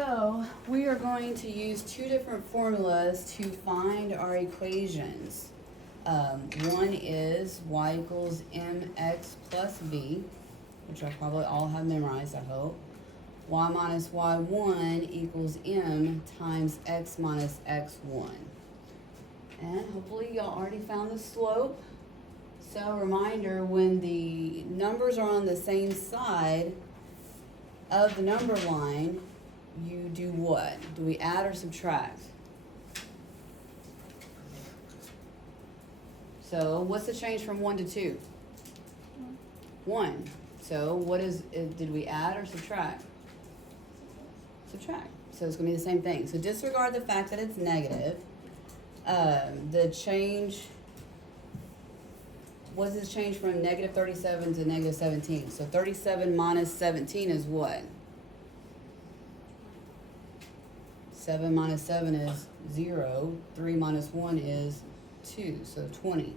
So, we are going to use two different formulas to find our equations. One is y equals mx plus b, which I probably all have memorized, I hope. Y minus y1 equals m times x minus x1. And hopefully y'all already found the slope. So reminder, when the numbers are on the same side of the number line, you do what? Do we add or subtract? So what's the change from 1 to 2? 1. So what is it, did we add or subtract? Subtract. So it's going to be the same thing. So disregard the fact that it's negative. The change, what does this change from negative 37 to negative 17? So 37 minus 17 is what? 7 minus 7 is 0. 3 minus 1 is 2, so 20.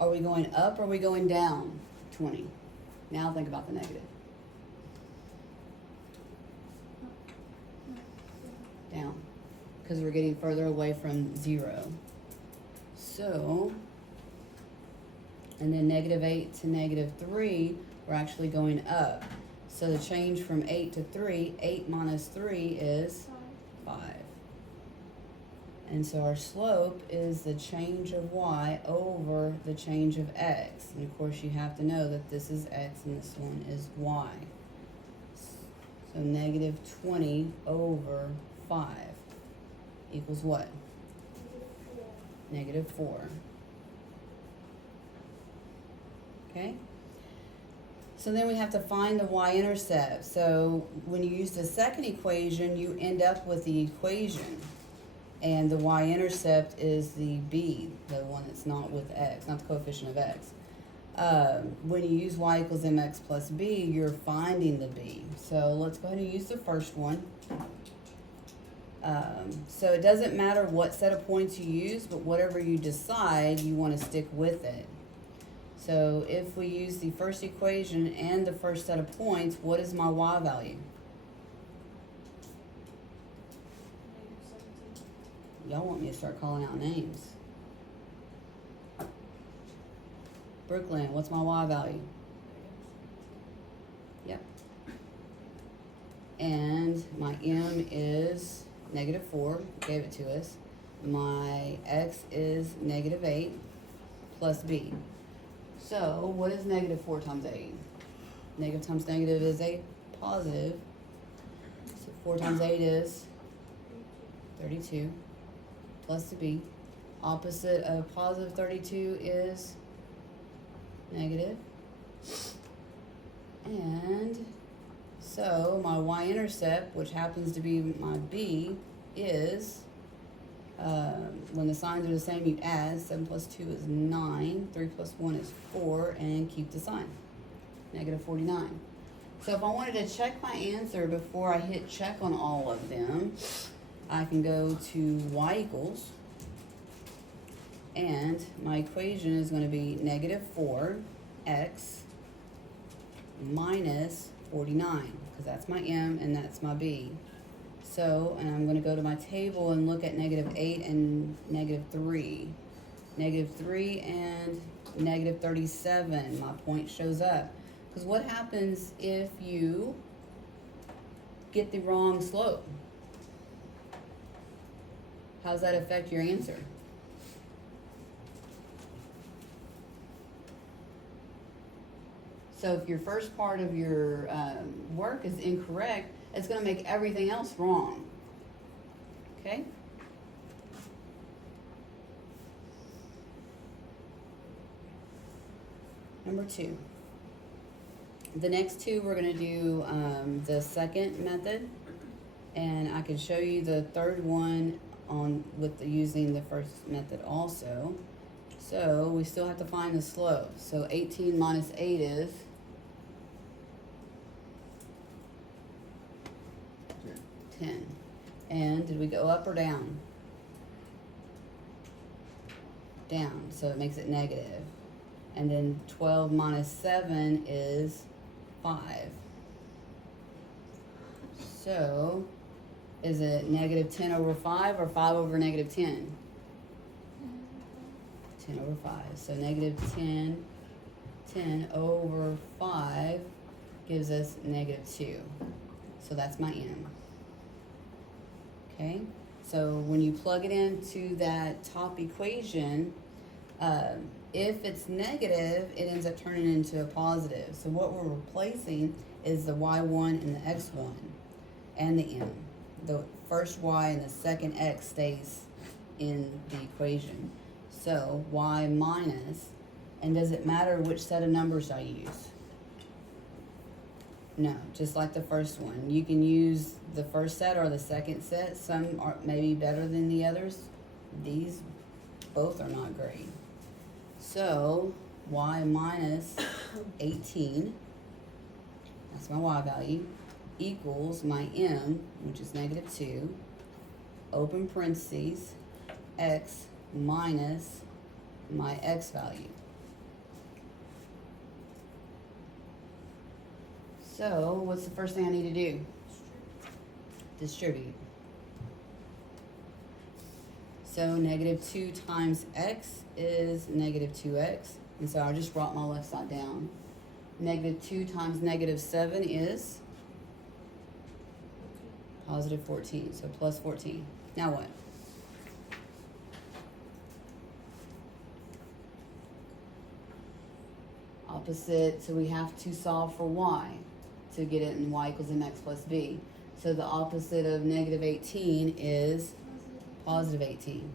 Are we going up or are we going down 20? Now think about the negative. Down, because we're getting further away from 0. So, and then negative 8 to negative 3, we're actually going up. So the change from 8 to 3, 8 minus 3 is 5. And so our slope is the change of y over the change of x. And of course you have to know that this is x and this one is y. So negative 20 over 5 equals what? Negative 4. Okay? So then we have to find the y-intercept. So when you use the second equation, you end up with the equation. And the y-intercept is the b, the one that's not with x, not the coefficient of x. When you use y equals mx plus b, you're finding the b. So let's go ahead and use the first one. So it doesn't matter what set of points you use, but whatever you decide, you want to stick with it. So if we use the first equation and the first set of points, what is my y value? Y'all want me to start calling out names. Brooklyn, what's my y value? Yep. And my m is negative 4, gave it to us. My x is negative 8 plus b. So what is negative 4 times 8? Negative times negative is a positive. So 4 times 8 is 32 plus the b. Opposite of positive 32 is negative. And so my y-intercept, which happens to be my b, is, when the signs are the same, you add. 7 plus 2 is 9. 3 plus 1 is 4. And keep the sign. Negative 49. So if I wanted to check my answer before I hit check on all of them, I can go to y equals. And my equation is going to be negative 4x minus 49. Because that's my m and that's my b. So, and I'm going to go to my table and look at negative 8 and negative 3. Negative 3 and negative 37. My point shows up. Because what happens if you get the wrong slope? How does that affect your answer? So if your first part of your work is incorrect, it's going to make everything else wrong. Okay? Number 2. The next two we're going to do the second method, and I can show you the third one on with using the first method also. So we still have to find the slope. So 18 minus 8 is 10. And did we go up or down? Down, so it makes it negative. And then 12 minus 7 is 5. So, is it negative 10 over 5 or 5 over negative 10? 10 over 5. So negative 10 over 5 gives us negative 2. So that's my m. Okay? So when you plug it into that top equation, if it's negative, it ends up turning into a positive. So what we're replacing is the y1 and the x1 and the m. The first y and the second x stays in the equation. So y minus, and does it matter which set of numbers I use? No, just like the first one. You can use the first set or the second set. Some are maybe better than the others. These both are not great. So y minus 18, that's my y value, equals my m, which is negative 2, open parentheses, x minus my x value. So what's the first thing I need to do? Distribute. So negative 2 times x is negative 2x. And so I just brought my left side down. Negative 2 times negative 7 is positive 14. So plus 14. Now what? Opposite, so we have to solve for y to get it in y equals mx plus b. So the opposite of negative 18 is positive 18.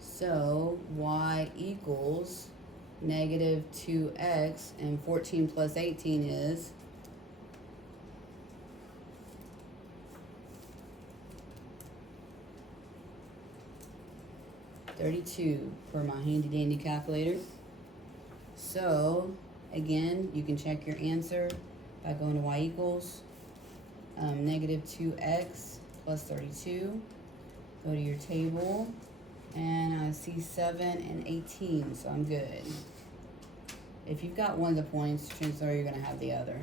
So y equals negative 2x, and 14 plus 18 is $32 per my handy dandy calculator. So again, you can check your answer by going to y equals negative 2x plus 32. Go to your table, and I see 7 and 18, so I'm good. If you've got one of the points, chances are you're going to have the other.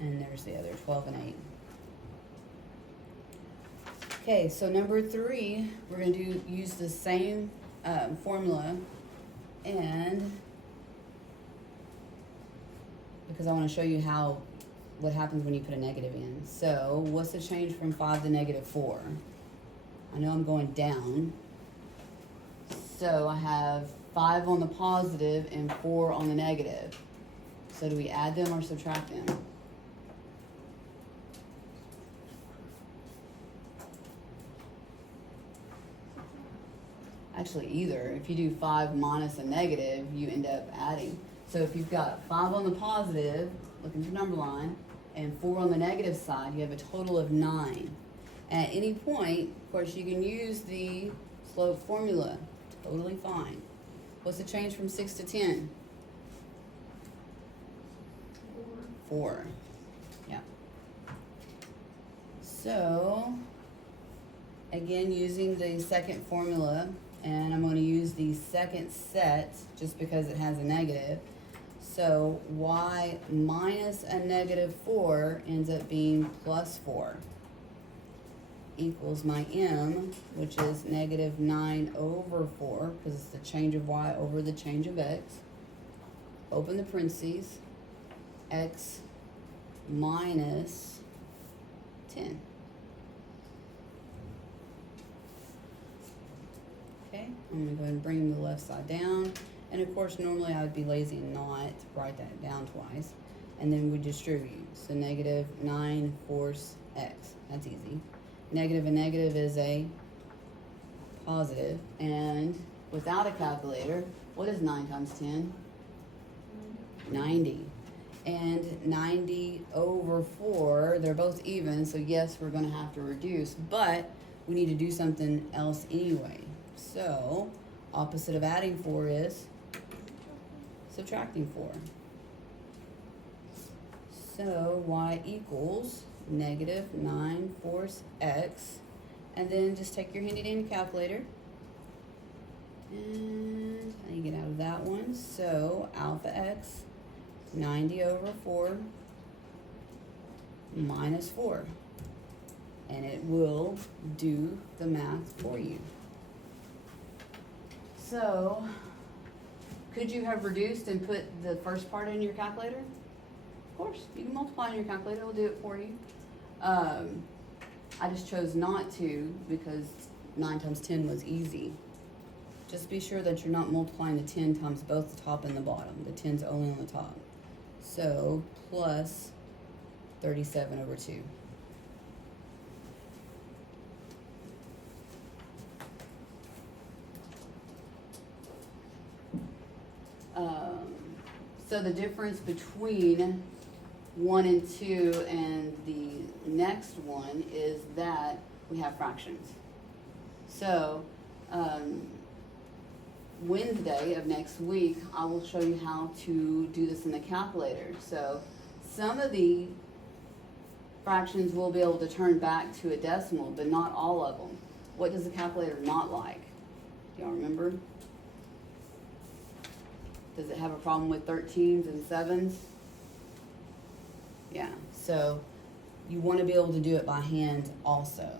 And there's the other, 12 and 8. Okay, so number 3, we're going to use the same formula, and because I want to show you what happens when you put a negative in. So what's the change from 5 to negative 4? I know I'm going down. So I have 5 on the positive and 4 on the negative. So do we add them or subtract them? Actually, either. If you do 5 minus a negative, you end up adding. So if you've got 5 on the positive, look at your number line, and 4 on the negative side, you have a total of 9. At any point, of course, you can use the slope formula. Totally fine. What's the change from 6 to 10? 4. Yeah. So, again, using the second formula, and I'm going to use the second set just because it has a negative. So y minus a negative 4 ends up being plus 4 equals my m, which is negative 9 over 4, because it's the change of y over the change of x. Open the parentheses, x minus 10. Okay, I'm going to go ahead and bring the left side down. And of course, normally I would be lazy and not write that down twice. And then we distribute. So negative 9 fourths x. That's easy. Negative and negative is a positive. And without a calculator, what is 9 times 10? 90. And 90 over 4, they're both even. So yes, we're going to have to reduce. But we need to do something else anyway. So opposite of adding 4 is subtracting 4. So y equals negative 9 fourths x, and then just take your handy dandy calculator, and how do you get out of that one? So alpha x 90 over 4 minus 4. And it will do the math for you. So, could you have reduced and put the first part in your calculator? Of course, you can multiply in your calculator, it'll do it for you. I just chose not to because 9 times 10 was easy. Just be sure that you're not multiplying the 10 times both the top and the bottom. The 10's only on the top. So, plus 37 over 2. So the difference between 1 and 2 and the next one is that we have fractions. So, Wednesday of next week, I will show you how to do this in the calculator. So, some of the fractions will be able to turn back to a decimal, but not all of them. What does the calculator not like? Do y'all remember? Does it have a problem with 13s and 7s? Yeah, so you want to be able to do it by hand also.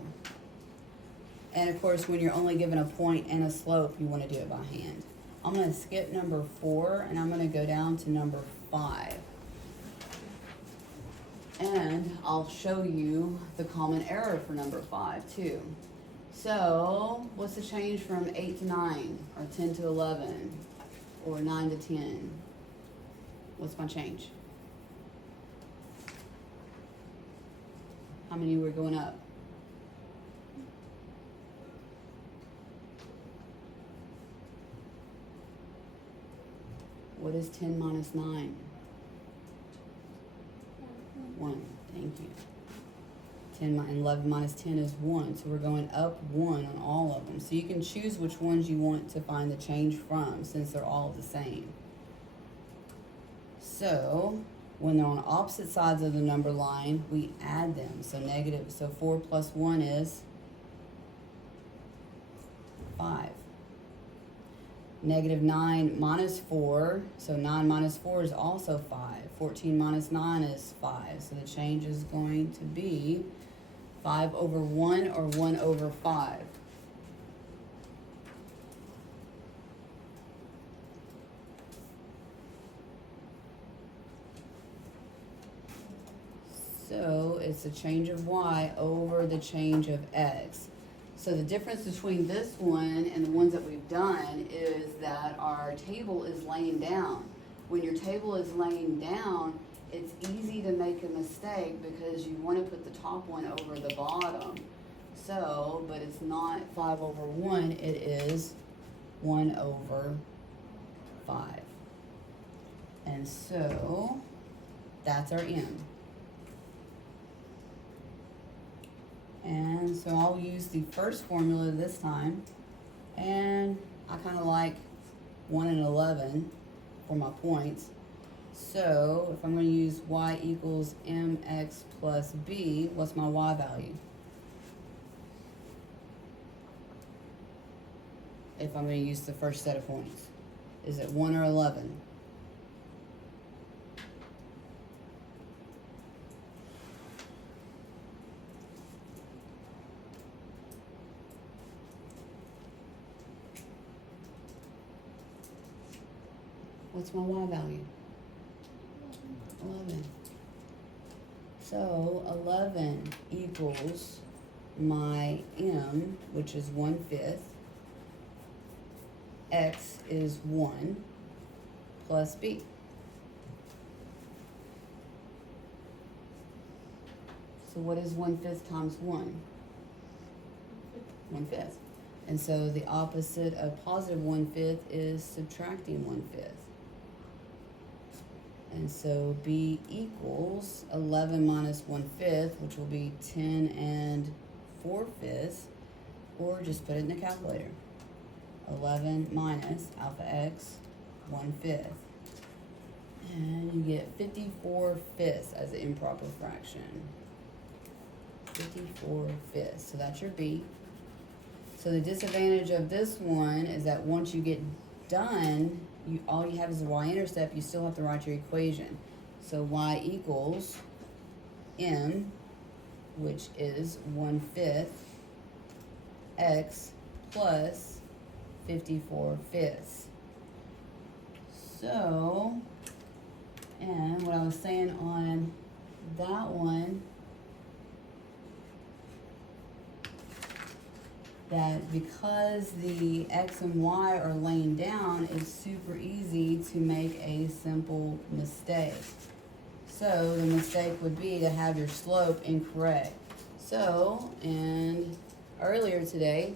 And of course, when you're only given a point and a slope, you want to do it by hand. I'm going to skip number 4 and I'm going to go down to number 5. And I'll show you the common error for number 5 too. So, what's the change from 8 to 9, or 10 to 11, or 9 to 10? What's my change? How many were going up? What is 10 minus 9? 1. Thank you. 10 and 11 minus 10 is 1. So we're going up 1 on all of them. So you can choose which ones you want to find the change from, since they're all the same. So when they're on opposite sides of the number line, we add them. So negative, so 4 plus 1 is 5. Negative 9 minus 4, so 9 minus 4 is also 5. 14 minus 9 is 5. So the change is going to be 5 over 1 or 1 over 5. So it's a change of y over the change of x. So the difference between this one and the ones that we've done is that our table is laying down. When your table is laying down, it's easy to make a mistake because you want to put the top one over the bottom. So, but it's not 5 over 1, it is 1 over 5. And so, that's our m. And so I'll use the first formula this time, and I kind of like 1 and 11 for my points. So if I'm going to use y equals mx plus b, what's my y value? If I'm going to use the first set of points, is it 1 or 11? What's my y value? 11. So 11 equals my m, which is 1/5. X is 1 plus b. So what is 1/5 times 1? 1/5. And so the opposite of positive 1/5 is subtracting 1/5. And so b equals 11 minus 1/5, which will be 10 and 4/5, or just put it in the calculator. 11 minus alpha x 1/5. And you get 54/5 as an improper fraction. 54/5. So that's your b. So the disadvantage of this one is that once you get done, all you have is the y-intercept, you still have to write your equation. So y equals m, which is 1/5, x plus 54/5. So, and what I was saying on that one, that because the x and y are laying down, it's super easy to make a simple mistake. So the mistake would be to have your slope incorrect. So, and earlier today,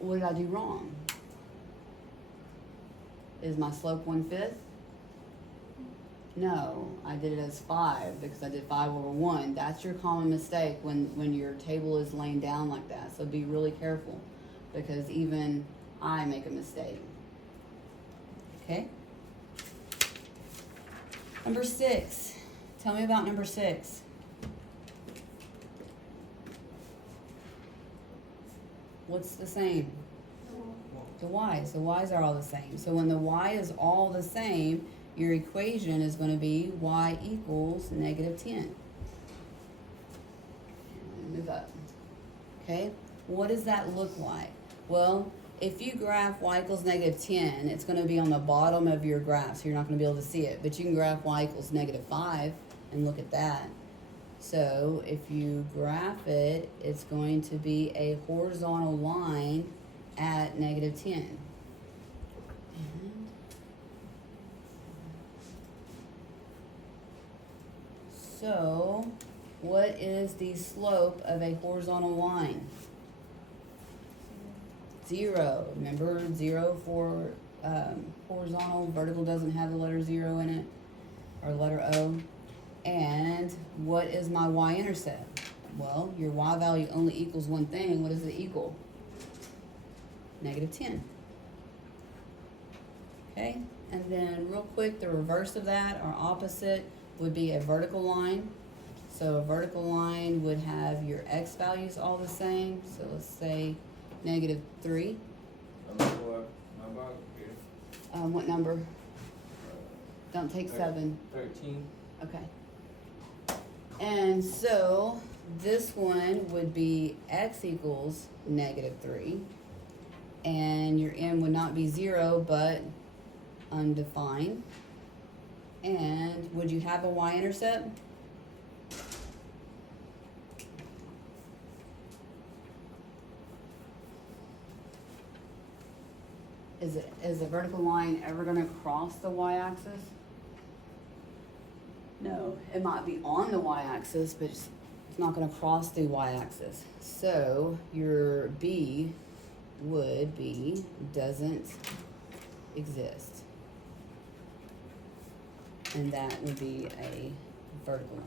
what did I do wrong? Is my slope 1/5? No, I did it as 5 because I did 5/1. That's your common mistake when your table is laying down like that. So be really careful because even I make a mistake. Okay? Number 6. Tell me about number 6. What's the same? The y's. The y's are all the same. So when the y is all the same, your equation is going to be y equals -10. Move up. Okay? What does that look like? Well, if you graph y equals -10, it's going to be on the bottom of your graph, so you're not going to be able to see it. But you can graph y equals -5 and look at that. So if you graph it, it's going to be a horizontal line at -10. So, what is the slope of a horizontal line? 0. Remember, 0 for horizontal. Vertical doesn't have the letter 0 in it, or letter O. And what is my y-intercept? Well, your y value only equals one thing. What does it equal? -10. Okay? And then real quick, the reverse of that, or opposite, would be a vertical line. So a vertical line would have your x values all the same. So let's say -3. What number? Don't take 7. 13. Okay. And so this one would be x equals -3. And your m would not be 0, but undefined. And would you have a y-intercept? Is the vertical line ever going to cross the y-axis? No, it might be on the y-axis, but it's not going to cross the y-axis. So your b would be doesn't exist. And that would be a vertical line.